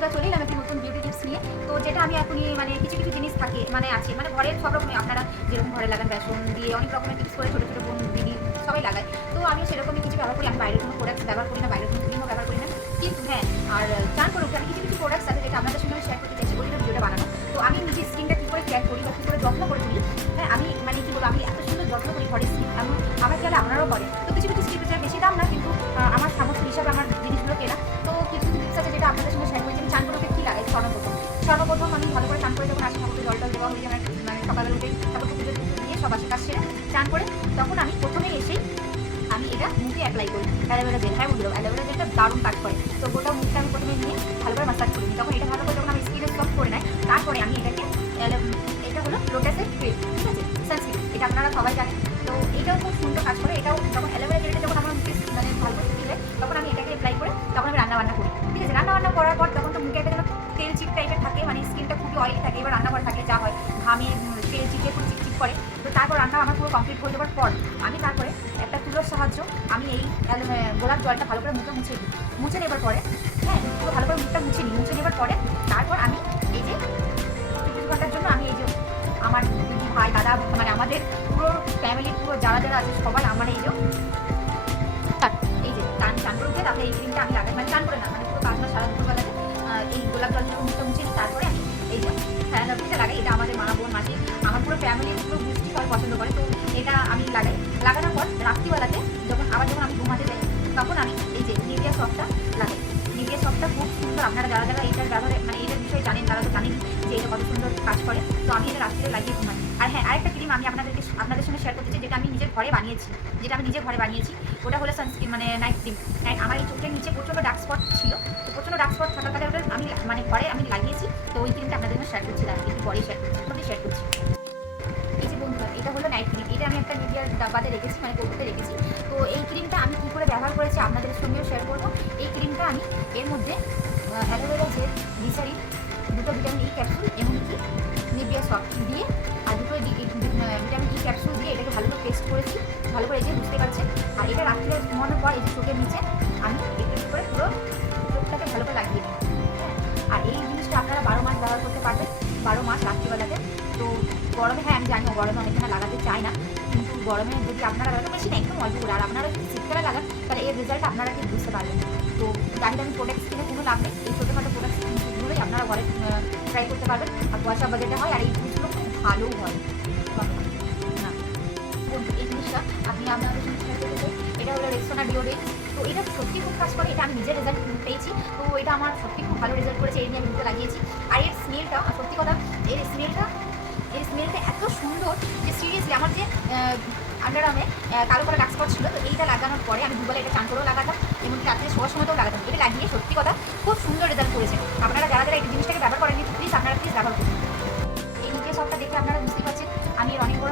বন্ধুরা চলে এলাম একটি নতুন বিউটি টিপস নিয়ে। তো যেটা আমি এখনই মানে কিছু কিছু জিনিস থাকে মানে আছে মানে ঘরের সব রকমই আপনারা যেরকম ঘরে লাগান বেসন দিয়ে অনেক রকমের টিপস করে ছোটো ছোটো বোন, দিদি সবাই লাগায়। তো আমি সেরকমই কিছু ব্যবহার করি, আমি বাইরের কোনো প্রোডাক্টস ব্যবহার করি না, বাইরের কোনো ক্রিমও ব্যবহার করি না। কিন্তু হ্যাঁ আর সব আসে কাজ সেরে চান করে, তখন আমি প্রথমে এসেই আমি এটা মুখে অ্যাপ্লাই করি। অ্যালোভেরা জেল হ্যাঁ বলল অ্যালোভেরা জেলটা দারুণ কাজ করে। তো গোটা মুখটা আমি প্রথমে নিয়ে ভালো করে মাসাজ করি তখন এটা ভালো করে যখন আমি স্কিনে সফট করে নেয়, তারপরে আমি এটাকে এটা হলো লোটাসের ক্রিম ঠিক আছে? সানস্ক্রিন এটা আপনারা সবাই জানেন। তো এটাও খুব সুন্দর কাজ করে। এটাও যখন অ্যালোভেরা জেলটা যখন আমার মুখে মানে ভালো করে যায় তখন আমি এটাকে অ্যাপ্লাই করে তখন আমি রান্না বান্না করি। ঠিক আছে? রান্না বান্না করার পর তখন তো মুখে একটা যেন তেল চিট টাইপের থাকে মানে স্কিনটা খুবই অয়েলি থাকে এবার রান্না করে থাকে যা হয়, ঘামে তেল চিটে খুব চিকচিক আমার পুরো কমপ্লিট হয়ে যাওয়ার পর আমি তারপরে একটা তুলোর সাহায্য, আমি এই গোলাপ জলটা ভালো করে মুখে মুছে দিই। মুছে নেবার পরে হ্যাঁ পুরো ভালো করে মুখটা মুছে নিই। মুছে নেবার পরে তারপর আমি এই যে চব্বিশ ঘণ্টার জন্য আমি এই যে আমার দিদি ভাই, দাদা মানে আমাদের পুরো ফ্যামিলির পুরো যারা যারা আছে সবাই আমার এই যে এই যে টান চান করে উঠে তারপরে এই ক্রিমটা আমি লাগাই। মানে চান করে না মানে পুরো কাজটা সারা দুপুরবেলাতে এই গোলাপ জল মুখটা মুছে নিই তারপরে আমি এই যে ফ্যানালভিটা লাগাই। এটা আমাদের মা বোন, মাসি, আমার পুরো ফ্যামিলির পুরো সবাই পছন্দ করে। তো এটা আমি লাগাই। লাগানোর পর রাত্রিবেলাতে যখন আবার যখন আমি ঘুমাতে যাই, তখন আমি এই যে নিভিয়া সফটটা লাগাই। নিভিয়া সফটটা খুব সুন্দর। আপনারা যারা যারা এইটার ব্যবহারে মানে এইটার বিষয়ে জানেন, তারা তো জানেন যে এটা কত সুন্দর কাজ করে। তো আমি এটা রাত্রিরে লাগিয়ে ঘুমাই। আর হ্যাঁ আরেকটা ক্রিম আমি আপনাদেরকে আপনাদের সঙ্গে শেয়ার করতে চাই, যেটা আমি নিজের ঘরে বানিয়েছি। যেটা আমি নিজের ঘরে বানিয়েছি, ওটা হলো সানস্ক্রিন মানে নাইট ক্রিম নাইট আমার এই চোখের নিচে প্রচণ্ড ডার্ক স্পট ছিল। তো প্রচণ্ড ডার্ক স্পট থাকার কারণে ওটা আমি মানে ঘরে আমি লাগিয়েছি। তো ওই ক্রিমটা আপনাদের সঙ্গে শেয়ার করছি দাঁড়ান একটু পরেই শেয়ার করছি শেয়ার করছি। মিডিয়ার ডাব্বাতে রেখেছি মানে কৌটোতে রেখেছি। তো এই ক্রিমটা আমি কী করে ব্যবহার করেছি আপনাদের সঙ্গেও শেয়ার করব। এই ক্রিমটা আমি এর মধ্যে অ্যালোভেরা জেল, গ্লিসারিন, দুটো ভিটামিন ই ক্যাপসুল এমনকি নিভিয়া সফট দিয়ে, আর দুটো ভিটামিন ই ক্যাপসুল দিয়ে এটাকে ভালো করে টেস্ট করেছি। ভালো করে যে বুঝতে পারছেন? আর এটা রাত্রে ঘুমানোর পর এই চোখের নিচে আমি একটু করে পুরো চোখটাকে ভালো করে লাগিয়ে দিই হ্যাঁ? আর এই জিনিসটা আপনারা বারো মাস ব্যবহার করতে পারবেন। বারো মাস রাত্রিবেলাতে। তো গরমে হ্যাঁ আমি জানি গরমে অনেকজনা লাগাতে চায় না, কিন্তু গরমে যদি আপনারা লাগাতে বেশি না, একটু অল্প করে আর আপনারা যদি শীতকালে লাগান, তাহলে এর রেজাল্ট আপনারা ঠিক বুঝতে পারবেন। তো দামি দামি প্রোডাক্টস কিনে কোনো লাভ নেই। এই ছোটোখাটো প্রোডাক্টসগুলোই আপনারা ঘরে ট্রাই করতে পারবেন। আর পয়সা বাজেটে হয়, আর এই জিনিসগুলো খুব ভালোও হয়। না এই জিনিসটা আমি আপনাদের চাই, এটা হলো রেক্সোনা ডিওডেন্ট তো এটা সত্যি খুব কাজ করে, এটা আমি নিজের রেজাল্ট পেয়েছি। তো এটা আমার সত্যি খুব ভালো রেজাল্ট করেছে, এই নিয়ে আমি লাগিয়েছি। আর এর স্মেলটা সত্যি কথা, এর স্মেলটা এর স্মেলটা এত সুন্দর যে সিরিয়াসলি আমার যে আন্ডারআর্মে কালো কালো ডাক স্পট ছিল, তো এইটা লাগানোর পরে আমি দুবেলা এটা চান করেও লাগাতাম এবং রাত্রে শোয়ার সময়তেও লাগাতাম। এটা লাগিয়ে সত্যি কথা খুব সুন্দর রেজাল্ট করেছে। আপনারা যারা যারা এই জিনিসটাকে ব্যবহার করেননি প্লিজ আপনারা প্লিজ ব্যবহার করুন। এই নিচে সবটা দেখে আপনারা বুঝতে পারছেন, আমি অনেক বড়